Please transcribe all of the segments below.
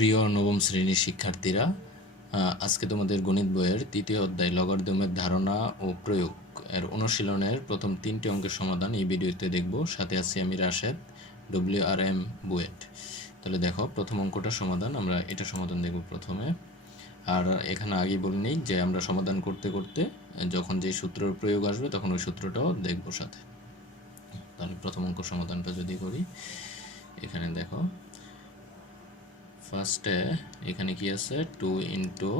প্রিয় নবম শ্রেণীর শিক্ষার্থীরা, আজকে তোমাদের গণিত বইয়ের তৃতীয় অধ্যায় লগারিদমের ধারণা ও প্রয়োগ এর অনুশীলনের প্রথম 3টি অঙ্কের সমাধান এই ভিডিওতে দেখব। সাথে আছি আমি রাশেদ, WRM বুয়েট। তাহলে দেখো, প্রথম অঙ্কটার সমাধান, আমরা এটা সমাধান দেখব প্রথমে। আর এখানে আগেই বলে নিই যে আমরা সমাধান করতে করতে যখন যে সূত্রের প্রয়োগ আসবে তখন ওই সূত্রটাও দেখব সাথে। তাহলে প্রথম অঙ্ক সমাধানটা যদি করি, এখানে দেখো ফার্স্টে এখানে কি আছে, 2 ইন্টু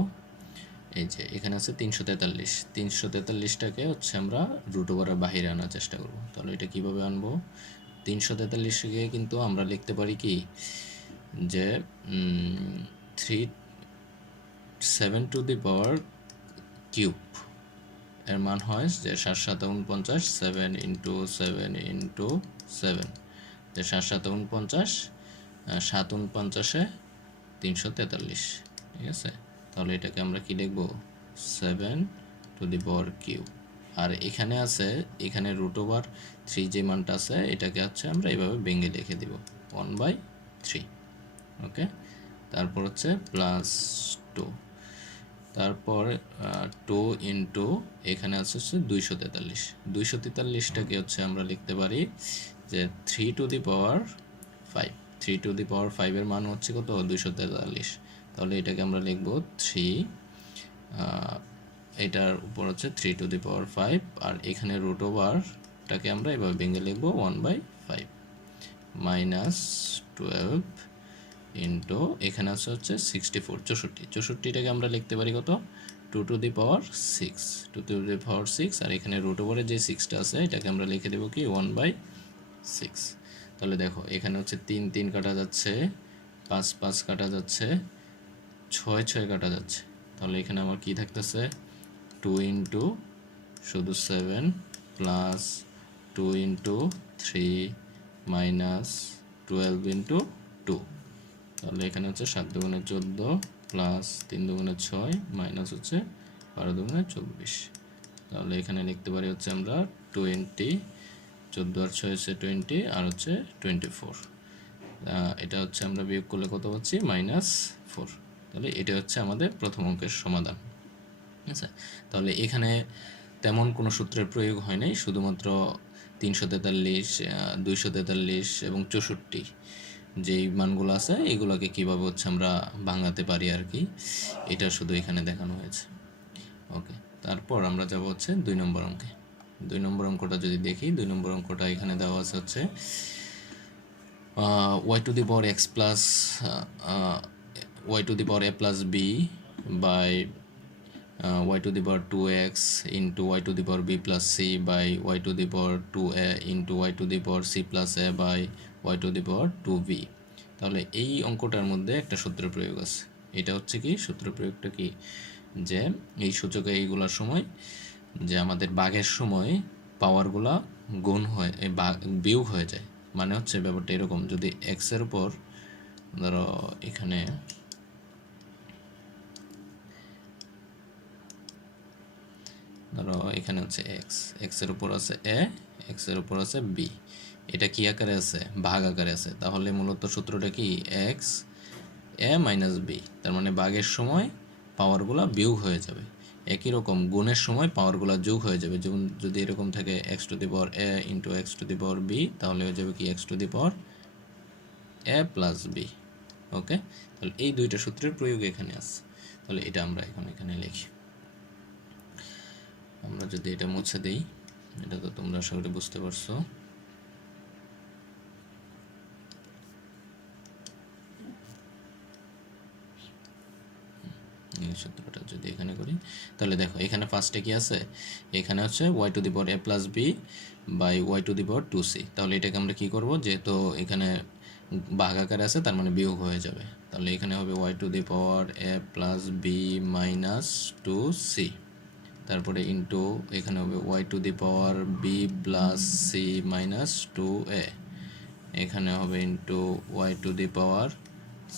এই যে এখানে আছে 343। 343টাকে হচ্ছে আমরা রুট ওভারের বাইরে আনার চেষ্টা করব। তাহলে এটা কিভাবে আনবো? 343কে কিন্তু আমরা লিখতে পারি কি, যে 7 টু দি পাওয়ার কিউব এর মান হয় যে 7 7 49, 7 ইন্টু 7 ইন্টু 7, যে 7 7 49, 7 49-এ 343, ঠিক আছে। তাহলে এটাকে আমরা কি লিখব, 7 টু দি পাওয়ার কিউব। আর এখানে আছে, এখানে রুট ওভার 3 যে মানটা আছে এটাকে হচ্ছে আমরা এইভাবে ভেঙে লিখে দিব 1/3, ওকে। তারপর হচ্ছে প্লাস 2, তারপর 2 ইন্টু এখানে আছে হচ্ছে 243। 243টাকে হচ্ছে আমরা লিখতে পারি যে 3 two the power 5। 3 two the power 5 এর মান হচ্ছে কত, 243। তাহলে এটাকে আমরা লিখব 3, এটার উপর হচ্ছে 3 টু দি পাওয়ার 5, আর এখানে রুট ওভারটাকে আমরা এভাবে ভেঙে লিখব 1/5 মাইনাস 12 ইন্টু এখানে আছে হচ্ছে 64, 64টাকে আমরা লিখতে পারি কত, 2 two the power 6, 2 two the পাওয়ার 6, আর এখানে রুট ওভারে যে 6টা আছে এটাকে আমরা লিখে দেবো কি 1/6। তাহলে দেখো, এখানে হচ্ছে 3 3 কাটা যাচ্ছে, 5 5 কাটা যাচ্ছে, 6 6 কাটা যাচ্ছে। তাহলে এখানে আমার কি থাকতেছে, 2 ইন্টু শুধু 7 প্লাস 2 ইন্টু 3 মাইনাস 12 ইন্টু 2। তাহলে এখানে হচ্ছে 7 দুগুণে 14 প্লাস 3 দুগুণে 6 মাইনাস হচ্ছে 12 দুগুণে 24। তাহলে এখানে লিখতে পারি হচ্ছে আমরা 20, 14 আর 6 হচ্ছে 20, আর হচ্ছে 24। এটা হচ্ছে আমরা বিয়োগ করলে কত পাচ্ছি, -4। তাহলে এটা হচ্ছে আমাদের প্রথম অঙ্কের সমাধান, ঠিক আছে। তাহলে এখানে তেমন কোনো সূত্রের প্রয়োগ হয় নাই, শুধুমাত্র 343, 243 এবং 64 যেই মানগুলো আছে এগুলোকে কীভাবে হচ্ছে আমরা ভাঙাতে পারি আর কি, এটা শুধু এখানে দেখানো হয়েছে, ওকে। তারপর আমরা যাব হচ্ছে 2 নম্বর অঙ্কে। 2 নম্বর অঙ্কটা যদি দেখি, 2 নম্বর অঙ্কটা এখানে দেওয়া আছে হচ্ছে y to the power x plus y to the power a plus b by y to the power 2x into y to the power b plus c by y to the power 2a into y to the power c plus a by y to the power 2b। তাহলে এই অঙ্কটার মধ্যে একটা সূত্রের প্রয়োগ আছে। এটা হচ্ছে কি, সূত্রের প্রয়োগটা কি, যে এই সূচকে এইগুলোর সময় যে আমাদের ভাগের সময় পাওয়ারগুলা গুণ হয়, বিয়োগ হয়ে যায়। মানে হচ্ছে ব্যাপারটা এরকম, যদি x এর উপর ধরো এখানে এখানে হচ্ছে x এর উপর আছে a, x এর উপর আছে b, এটা কি আকারে আছে, ভাগ আকারে আছে। তাহলে মূলত সূত্রটা কি, x a মাইনাস b, তার মানে ভাগের সময় পাওয়ারগুলো বিয়োগ হয়ে যাবে। একই রকম গুণের সময় পাওয়ারগুলো যোগ হয়ে যাবে। যেমন যদি এরকম থাকে x two the power a into x two the power b, তাহলে হয়ে যাবে কি x two the power a plus b, ওকে। তাহলে এই দুইটা সূত্রের প্রয়োগ এখানে আছে। তাহলে এটা আমরা এখন এখানে লিখি। আমরা যদি এটা মুছে দিই, এটা তো তোমরা আশা করি বুঝতে পারছো। এই সূত্রটা যদি এখানে করি, তাহলে দেখো এখানে ফার্স্টে কি আছে, এখানে হচ্ছে y to the power a plus b by y to the power 2c। তাহলে এটাকে আমরা কি করব, যেহেতু এখানে ভাগ আকারে আছে তার মানে বিয়োগ হয়ে যাবে। তাহলে এখানে হবে y to the power a plus b minus 2c, তারপরে ইন্টু এখানে হবে y to the power b plus c minus 2a, এখানে হবে into y to the power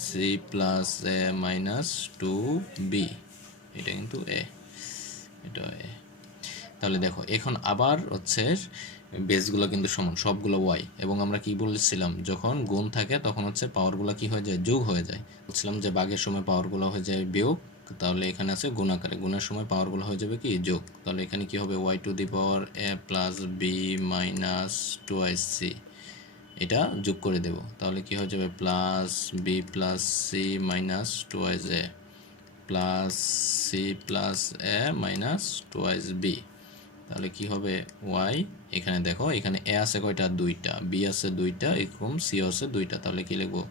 c plus a minus 2b, এটা কিন্তু a, এটা a। তাহলে দেখো এখন আবার হচ্ছে বেসগুলো কিন্তু সমান, সবগুলো ওয়াই। এবং আমরা কি বলেছিলাম, যখন গুণ থাকে তখন হচ্ছে পাওয়ারগুলো কি হয়ে যায়, যোগ হয়ে যায়। বলছিলাম যে ভাগের সময় পাওয়ারগুলো হয়ে যায় বিয়োগ, তাহলে এখানে আছে গুণ আকারে, গুণের সময় পাওয়ারগুলো হয়ে যাবে কি যোগ। তাহলে এখানে কি হবে, y to the power a plus b minus twice c, এটা যোগ করে দেব। তাহলে কি হয়ে যাবে, plus b plus c minus twice a plus c plus a minus twice b. তাহলে কি হবে, ওয়াই, এখানে দেখো এখানে এ আছে কয়টা, দুইটা, বি আছে দুইটা, এরকম সি আছে দুইটা। তাহলে কি লিখবো,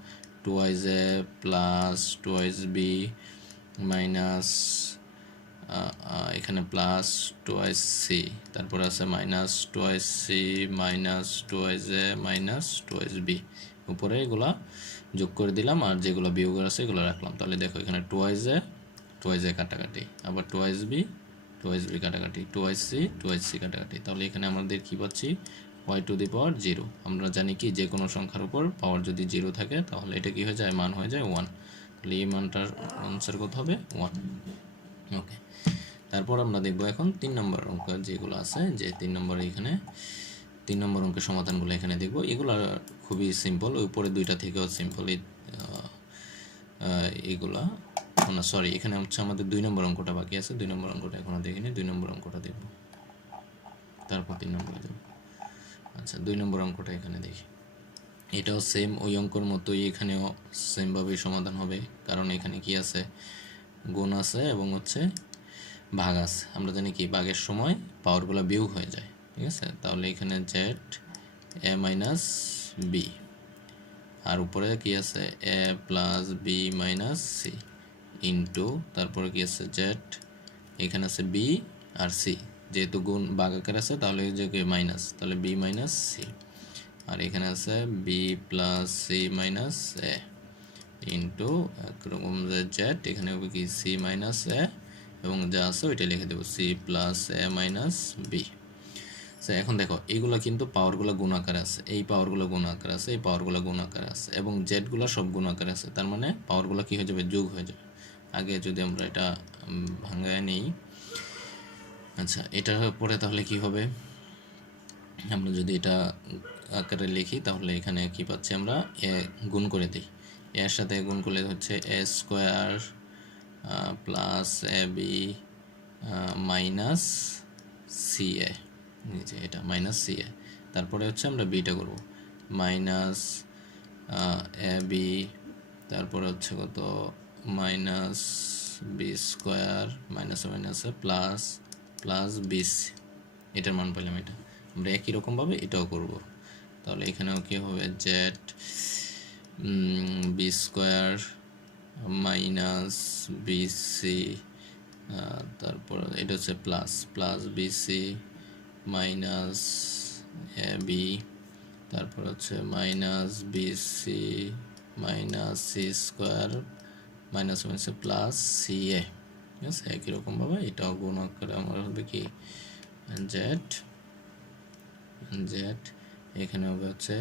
twice a plus twice b minus এখানে প্লাস টুয়াইস সি, তারপর আছে minus twice c minus twice a minus twice b. উপরে এগুলা যোগ করে দিলাম, আর যেগুলো বিয়োগের আছে এগুলো রাখলাম। তাহলে দেখো এখানে টুয়াইস এ কাটাকাটি, আবার টুয়াইস বি কাটাকাটি, টুয়াইস সি কাটাকাটি। তাহলে এখানে আমাদের কি পাচ্ছি, Y to the power zero. আমরা জানি কি, যে কোনো সংখ্যার উপর পাওয়ার যদি জিরো থাকে তাহলে এটা কি হয়ে যায়, মান হয়ে যায় ওয়ান। তাহলে এই মানটার আনসার কত হবে, ওয়ান। ওকে, তারপর আমরা দেখব এখন 3 নম্বর অঙ্ক যেগুলো আছে, যে 3 নম্বরে এখানে 3 নম্বর অঙ্কের সমাধানগুলো এখানে দেখব। এগুলো খুবই সিম্পল, ওই উপরে দুইটা থেকেও সিম্পল। এইগুলা না, সরি, এখানে হচ্ছে আমাদের 2 নম্বর অঙ্কটা বাকি আছে। 2 নম্বর অঙ্কটা এখনো দেখিনি, 2 নম্বর অঙ্কটা দেখব, তারপর 3 নম্বরে যাব। আচ্ছা, 2 নম্বর অঙ্কটা এখানে দেখি। এটাও সেম ওই অঙ্কর মতোই, এখানেও সেমভাবেই সমাধান হবে, কারণ এখানে কি আছে, গুণ আছে এবং হচ্ছে ভাগ আছে। আমরা জানি কি, ভাগের সময় পাওয়ারগুলো বিয়োগ হয়ে যায়, ঠিক আছে। তাহলে এখানে জেড এ মাইনাস বি, আর উপরে কি আছে, a plus b minus c into, তারপরে কি আছে জেড, এখানে আছে বি আর সি, যেহেতু গুণ ভাগ আকার আছে তাহলে যে মাইনাস, তাহলে বি মাইনাস সি, আর এখানে আছে বি প্লাস সি মাইনাস এ ইন্টু একরকম যে জেড, এখানে হবে কি সি মাইনাস এ, এবং যা আছে ওইটা লিখে দেবো, C plus a minus B. এখন দেখো এইগুলো কিন্তু পাওয়ারগুলো গুণ আকারে আছে, এই পাওয়ারগুলো গুণ আকারে আছে, এই পাওয়ারগুলো গুণ আকারে আছে, এবং জেডগুলো সব গুণ আকারে আছে। তার মানে পাওয়ারগুলো কি হয়ে যাবে, যোগ হয়ে যাবে। আগে যদি আমরা এটা ভাঙায় নিই, আচ্ছা, এটার পরে তাহলে কি হবে, আমরা যদি এটা আকারে লিখি তাহলে এখানে কি পাচ্ছি, আমরা এ গুণ করে দিই, এর সাথে গুণ করলে হচ্ছে এ square plus a b minus c এ, নিচে এটা মাইনাস সি এ। তারপরে হচ্ছে আমরা বিটা করব, মাইনাস এ বি, তারপরে হচ্ছে কত, মাইনাস বি স্কোয়ার মাইনাসে মাইনাসে প্লাস প্লাস বিস, এটার মান পেলাম। এটা আমরা একই রকমভাবে এটাও করব। তাহলে এখানেও কি হবে, Z B square minus BC, তারপর এটা হচ্ছে প্লাস প্লাস বিসি মাইনাস এ বি, তারপর হচ্ছে minus BC minus C square minus মাইনাসে প্লাস সি এ, ঠিক আছে। একই রকমভাবে এটাও গুণ করে আমার হবে কি, জেড জেড, এখানে হবে হচ্ছে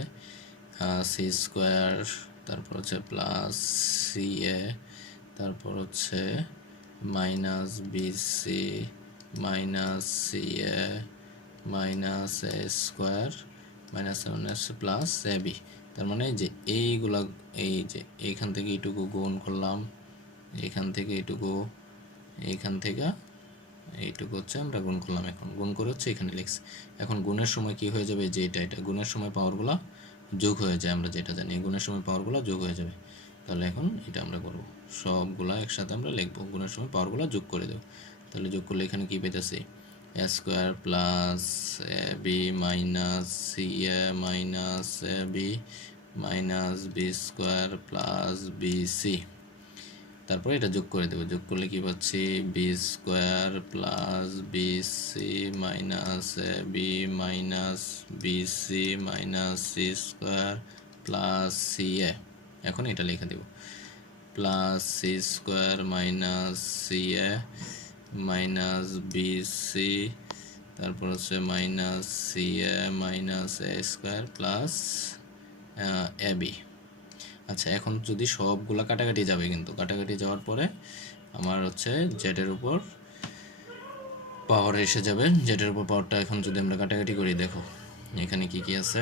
সি স্কোয়ার, তারপর হচ্ছে প্লাস সি এ, তারপর হচ্ছে minus BC minus c a minus a square minus minus plus a B. তার মানে যে এইগুলা, এই যে এইখান থেকে এইটুকু গুণ করলাম, এইখান থেকে এইটুকু, এইখান থেকে এইটুকু হচ্ছে আমরা গুণ করলাম। এখন গুণ করে হচ্ছে এখানে লিখছি। এখন গুণের সময় কি হয়ে যাবে, যে এটা গুণের সময় পাওয়ারগুলো যোগ হয়ে যায়, আমরা যেটা জানি গুণের সময় পাওয়ারগুলো যোগ হয়ে যাবে। তাহলে এখন এটা আমরা করব, সবগুলা একসাথে আমরা লিখবো, গুণের সময় পাওয়ারগুলো যোগ করে দেবো। তাহলে যোগ করলে এখানে কি পেতেছি, a square plus a b minus c a minus A b minus b square plus b c, তারপরে এটা যোগ করে দেবো। যোগ করলে কি পাচ্ছি, b square plus b c minus A b minus b c minus C square plus C a. এখন এটা লিখে দেব, plus c square minus c a minus b c, তারপর হচ্ছে minus c a minus a square plus a B. আচ্ছা, এখন যদি সবগুলা কাটাকাটি যাবে, কিন্তু কাটাকাটি যাওয়ার পরে আমার হচ্ছে জেডের উপর পাওয়ার এসে যাবে। জেডের উপর পাওয়ারটা এখন যদি আমরা কাটাকাটি করি, দেখো এখানে কি কি আছে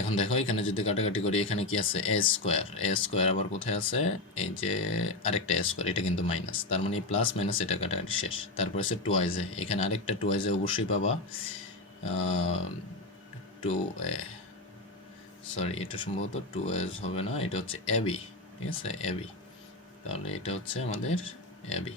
এখন দেখো, এখানে যদি কাটাকাটি করি এখানে কি আছে এ স্কোয়ার আবার কোথায় আছে, এই যে আরেকটা এ স্কোয়ার, এটা কিন্তু মাইনাস, তার মানে প্লাস মাইনাস এটা কাটাকাটি শেষ। তারপর আছে টুয়াইজে, এখানে আরেকটা টুয়াইজে অবশ্যই পাবা, টু সরি এটা সম্ভবত টু এস হবে না, এটা হচ্ছে এবি, ঠিক আছে এবি, তাহলে এটা হচ্ছে আমাদের এবি।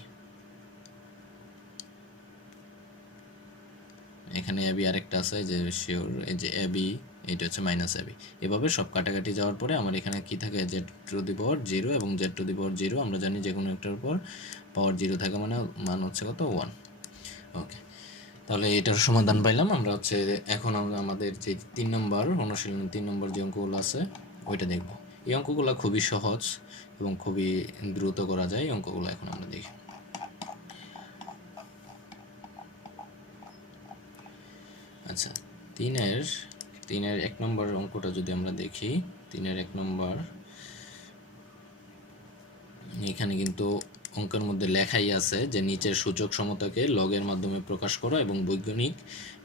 এখানে এবি আরেকটা আছে যে শিওর, এই যে এবি, এটা হচ্ছে মাইনাস এবি। এভাবে সব কাটাকাটি যাওয়ার পরে আমার এখানে কি থাকে, z to the power zero এবং z to the power zero, আমরা জানি যে কোনো একটার উপর পাওয়ার জিরো থাকে মানে মান হচ্ছে কত, ওয়ান। ওকে, তাহলে এটার সমাধান পাইলাম আমরা। হচ্ছে এখন আমরা আমাদের যে 3 নম্বর অনুশীলনী 3 নম্বর যে অঙ্কগুলো আছে ওইটা দেখব। এই অঙ্কগুলো খুবই সহজ এবং খুবই দ্রুত করা যায়। এই অঙ্কগুলো এখন আমরা দেখি। আচ্ছা, 3-এর 1 নম্বর অঙ্কটা যদি আমরা দেখি, 3-এর 1 নম্বর, এখানে কিন্তু অঙ্কের মধ্যে লেখাই আছে যে নিচের সূচক সমতাকে লগের মাধ্যমে প্রকাশ করো এবং বৈজ্ঞানিক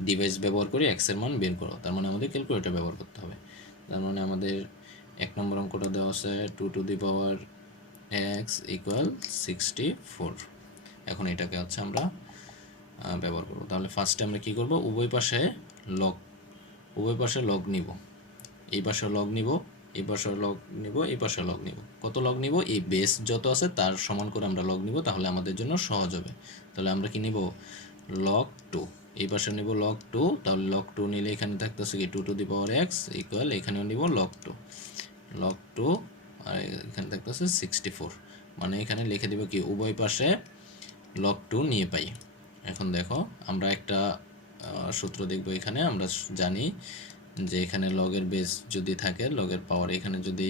ডিভাইস ব্যবহার করে এক্স এর মান বের করো। তার মানে আমাদের ক্যালকুলেটর ব্যবহার করতে হবে। তার মানে আমাদের 1 নম্বর অঙ্কটা দেওয়া আছে 2 two the power x equal 64। এখন এটাকে হচ্ছে আমরা ব্যবহার করব। তাহলে ফার্স্টে আমরা কি করব, উভয় পাশে লগ নিব, এই পাশে লগ নিব, এই পাশে লগ নিব, এই পাশে লগ নিব। কত লগ নিব, এই বেস যত আছে তার সমান করে আমরা লগ নিব, তাহলে আমাদের জন্য সহজ হবে। তাহলে আমরা কি নিব, লগ 2, এই পাশে নিব লগ 2, তাহলে লগ 2 নিলে এখানে থাকতেছে কি 2 two the power x equal, এখানেও নিব লগ 2 আর এখানে থাকতেছে 64। মানে এখানে লিখে দিব কি, উভয় পাশে লগ 2 নিয়ে পাই। এখন দেখো আমরা একটা সূত্র দেখব, এখানে আমরা জানি যে এখানে লগের বেস যদি থাকে, লগের পাওয়ার এখানে যদি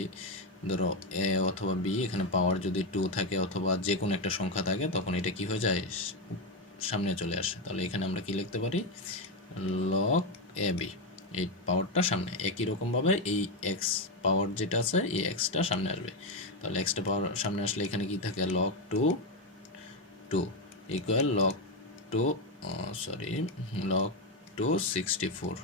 ধরো এ অথবা বি, এখানে পাওয়ার যদি 2 থাকে অথবা যে কোনো একটা সংখ্যা থাকে, তখন এটা কি হয়ে যায়, সামনে চলে আসে। তাহলে এখানে আমরা কি লিখতে পারি, লগ এ বি, এই পাওয়ারটা সামনে। একই রকমভাবে এই এক্স পাওয়ার যেটা আছে, এই এক্সটা সামনে আসবে। তাহলে এক্সটা পাওয়ার সামনে আসলে এখানে কি থাকে, লগ 2 ইকুয়াল লগ 2 64।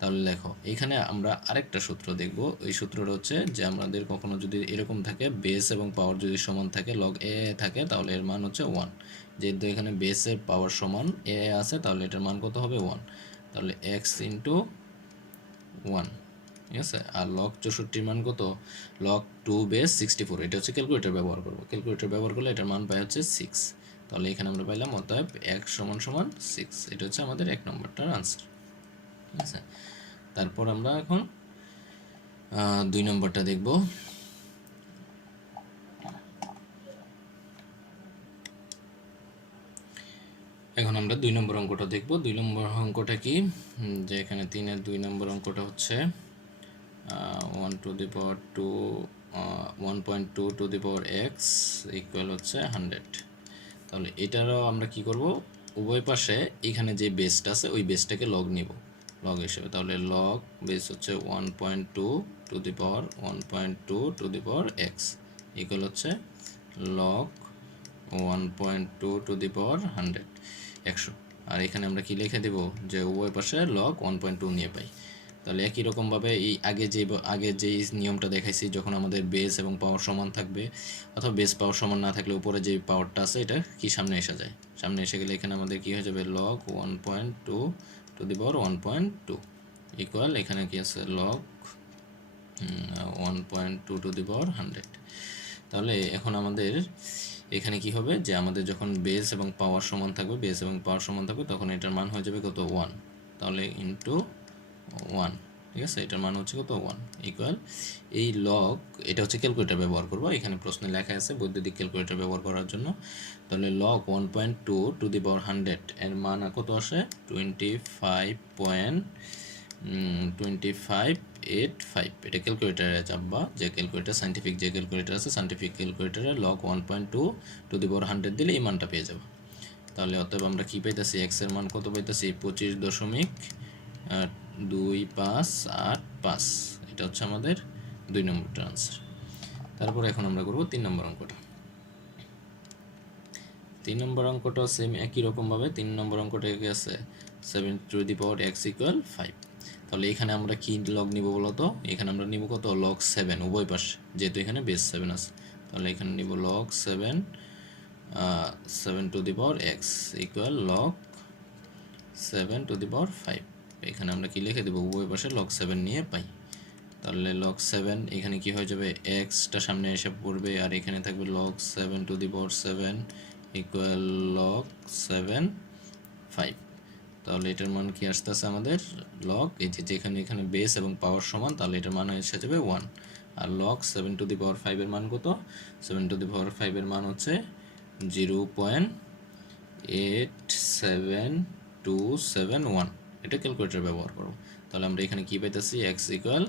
তাহলে দেখো এখানে আমরা আরেকটা সূত্র দেখব। এই সূত্রটা হচ্ছে যে আমাদের কখনো যদি এরকম থাকে, বেস এবং পাওয়ার যদি সমান থাকে, লগ এ থাকে, তাহলে এর মান হচ্ছে 1। যেহেতু এখানে বেসের পাওয়ার সমান এ আছে, তাহলে এটার মান কত হবে, 1। তাহলে এক্স ইন্টু 1, ঠিক আছে। আর লগ 64 মান কত, লগ 2 বেস 64। এটা হচ্ছে ক্যালকুলেটর ব্যবহার করবো, ক্যালকুলেটর ব্যবহার করলে এটার মান পাই হচ্ছে 6। তাহলে এখানে আমরা পাইলাম অতএব x সমান 6। এটা হচ্ছে আমাদের 1 নম্বরটার আনসার, ঠিক আছে। তারপর আমরা এখন 2 নম্বরটা দেখব। এখন আমরা 2 নম্বর অঙ্কটা দেখব। 2 নম্বর অঙ্কটা কি, যে এখানে 3-এর 2 নম্বর অঙ্কটা হচ্ছে 1 two the power 2 1.2 two the power x equal হচ্ছে 100। তাহলে এটারও আমরা কি করব, উভয় পাশে এখানে যে বেসটা আছে ওই বেসটাকে লগ নিব, লগ হিসেবে। তাহলে লগ বেস হচ্ছে 1.2 two the power 1.2 two the power x equal হচ্ছে লগ 1.2 টু দি পাওয়ার 100। আর এখানে আমরা কি লিখে দেব, যে উভয় পাশে লগ 1.2 নিয়ে পাই। তাহলে একই রকমভাবে এই আগে যেই নিয়মটা দেখাইছি, যখন আমাদের বেস এবং পাওয়ার সমান থাকবে অথবা বেস পাওয়ার সমান না থাকলে উপরে যে পাওয়ারটা আছে এটা কি সামনে এসে যায়, সামনে এসে গেলে এখানে আমাদের কি হয়ে যাবে, log 1.2 two the power 1.2 equal, এখানে কি আছে, লগ 1.2 টু দি পাওয়ার 100। তাহলে এখন আমাদের এখানে কি হবে, যে আমাদের যখন বেস এবং পাওয়ার সমান থাকবে, বেস এবং পাওয়ার সমান থাকবে, তখন এটার মান হয়ে যাবে কত, 1। তাহলে ইন্টু 1, ঠিক আছে, এটার মান হচ্ছে কত, 1 ইকুয়াল এই লগ, এটা হচ্ছে ক্যালকুলেটর ব্যবহার করবো, এখানে প্রশ্নে লেখা আছে বৈদ্যুতিক ক্যালকুলেটর ব্যবহার করার জন্য। তাহলে লগ 1.2 টু দি পাওয়ার 100 এর মান কত আসে, 25.85। এটা ক্যালকুলেটারে চাপবা, যে ক্যালকুলেটার সাইন্টিফিক যে ক্যালকুলেটার আছে, সাইন্টিফিক ক্যালকুলেটারে লগ 1.2 টু দি পাওয়ার 100 দিলে এই মানটা পেয়ে যাবো। তাহলে অতএব আমরা কি পাইতেছি, এক্স এর মান কত পাইতেছি, 25.2585। এটা হচ্ছে আমাদের 2 নম্বরটা আনসার। তারপর এখন আমরা করব 3 নম্বর অঙ্কটা। 3 নম্বর অঙ্কটা সেম একই রকমভাবে 3 নম্বর অঙ্কটা কি আছে, 7 to the power x equal 5। তাহলে এখানে আমরা কি লগ নিব বলো তো? এখানে আমরা নিব কত? লগ 7 উভয় পাশে, যেহেতু এখানে বেস 7 আছে। তাহলে এখানে নিব log 7 7 to the power x equal log 7 to the power 5। এখানে আমরা কি লিখে দেব? উভয় পাশে লগ 7 নিয়ে পাই। তাহলে লগ 7 এখানে কি হয়ে যাবে? এক্সটা সামনে এসে পড়বে, আর এখানে থাকবে log 7 to the power 7 equal log 7 5। তাহলে এটার মান কি আসতেছে আমাদের? লগ এই যে যেখানে এখানে বেস এবং পাওয়ার সমান, তাহলে এটার মান এসে যাবে 1। আর লগ 7 টু দি পাওয়ার 5 এর মান কত? 7 টু দি পাওয়ার 5 এর মান হচ্ছে 0.87271। এটা ক্যালকুলেটর ব্যবহার করব। তাহলে আমরা এখানে কি পাইতেছি? x equal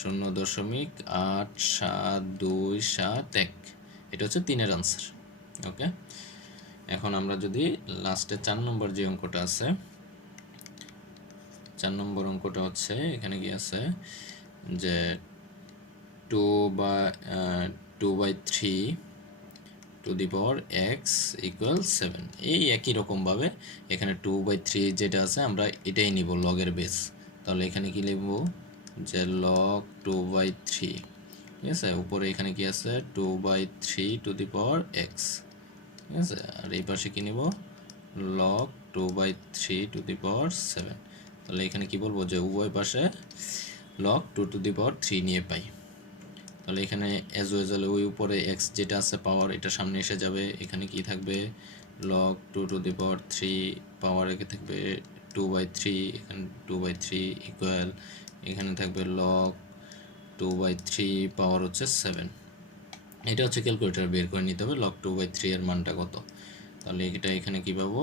0.87271। এটা হচ্ছে 3-এর আনসার। ওকে, এখন আমরা যদি লাস্টে 4 নম্বর যে অঙ্কটা আছে, 4 নম্বর অঙ্কটা হচ্ছে এখানে কি আছে যে 2/3 two the power x equal 7। এই একই রকমভাবে এখানে 2/3 যেটা আছে আমরা এটাই নিব লগের বেস। তাহলে এখানে কি লিখব? যে লগ 2/3, ঠিক আছে। উপরে এখানে কি আছে? 2/3 টু দি পাওয়ার x, ঠিক আছে। আর এই পাশে কি নিব? লগ 2/3 টু দি পাওয়ার 7। তাহলে এখানে কি বলবো? যে উভয় পাশে লগ 2 টু দি পাওয়ার 3 নিয়ে পাই। তাহলে এখানে অ্যাজ ইউজুয়াল ওই উপরে x যেটা আছে পাওয়ার, এটা সামনে এসে যাবে। এখানে কি থাকবে? লগ 2 টু দি পাওয়ার 3 পাওয়ার একে থাকবে 2/3, এখানে 2/3 ইকুয়াল এখানে থাকবে লগ 2/3 পাওয়ার হচ্ছে 7। এটা হচ্ছে ক্যালকুলেটর বের করে নিতে হবে লগ 2/3 এর মানটা কত। তাহলে এটা এখানে কি পাবো?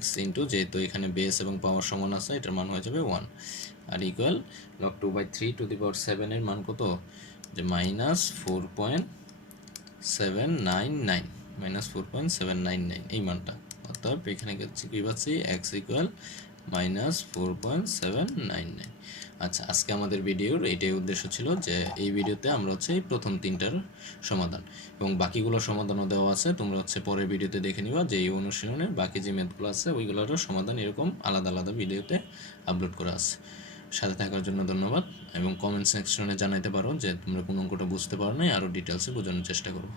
x ইন্টু, যেহেতু এখানে বেস এবং পাওয়ার সমান আছে, এটার মান হয়ে যাবে 1। আর ইকুয়াল লগ 2/3 টু দি পাওয়ার 7 এর মান কত? যে -4.799 এই মানটা। অর্থাৎ এখানে কি পাচ্ছি? x equal -4.799। আচ্ছা, আজকে আমাদের ভিডিওর এইটাই উদ্দেশ্য ছিল যে এই ভিডিওতে আমরা হচ্ছে এই প্রথম 3টার সমাধান এবং বাকিগুলোর সমাধানও দেওয়া আছে। তোমরা হচ্ছে পরের ভিডিওতে দেখে নিবা যে এই অনুশীলনের বাকি যে ম্যাথগুলো আছে ওইগুলোরও সমাধান এরকম আলাদা আলাদা ভিডিওতে আপলোড করা আছে। সাথে থাকার জন্য ধন্যবাদ, এবং কমেন্ট সেকশনে জানাইতে পারো যে তোমরা কোন অঙ্কটা বুঝতে পারো নাই, আরও ডিটেলসে বোঝানোর চেষ্টা করবো।